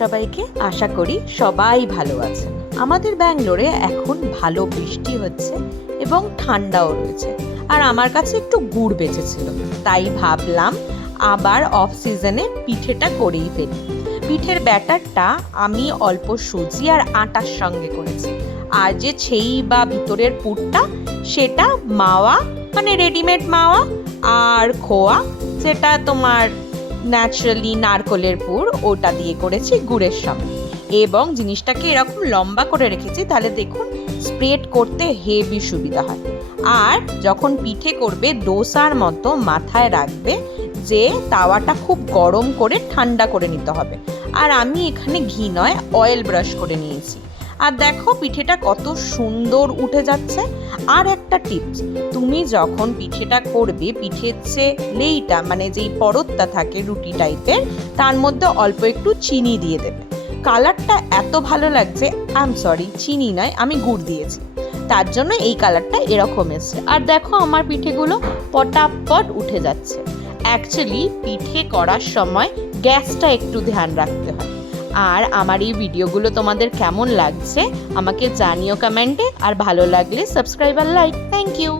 সবাইকে, আশা করি সবাই ভালো আছেন। আমাদের ব্যাঙ্গালোরে এখন ভালো বৃষ্টি হচ্ছে এবং ঠান্ডাও রয়েছে, আর আমার কাছে একটু গুড় বেঁচেছিল, তাই ভাবলাম আবার অফ সিজনে পিঠেটা করেই ফেলি। পিঠের ব্যাটারটা আমি অল্প সুজি আর আটার সঙ্গে করেছি, আর যে ছেই বা ভিতরের পুরটা সেটা মাওয়া মানে রেডিমেড মাওয়া আর খোয়া, যেটা তোমার ন্যাচারালি নারকলের পুর, ওটা দিয়ে করেছি গুড়ের সঙ্গে। এবং জিনিসটাকে এরকম লম্বা করে রেখেছি, তাহলে দেখুন স্প্রেড করতে হেভি সুবিধা হয়। আর যখন পিঠে করবে ডোসার মতো মাথায় রাখবে যে তাওয়াটা খুব গরম করে ঠান্ডা করে নিতে হবে। আর আমি এখানে ঘি নয় অয়েল ব্রাশ করে নিয়েছি। আর দেখো পিঠেটা কত সুন্দর উঠে যাচ্ছে। আর একটা টিপস, তুমি যখন পিঠেটা করবে, পিঠের যে লেইটা মানে যেই পরতটা থাকে রুটি টাইপের, তার মধ্যে অল্প একটু চিনি দিয়ে দেবে। কালারটা এত ভালো লাগছে, চিনি নয়, আমি গুড় দিয়েছি, তার জন্য এই কালারটা এরকম এসছে। আর দেখো আমার পিঠেগুলো পটাপট উঠে যাচ্ছে। অ্যাকচুয়ালি পিঠে করার সময় গ্যাসটা একটু ধ্যান রাখতে হয়। আর আমার এই ভিডিওগুলো তোমাদের কেমন লাগছে আমাকে জানিও কমেন্টে, আর ভালো লাগলে সাবস্ক্রাইব আর লাইক। Thank you.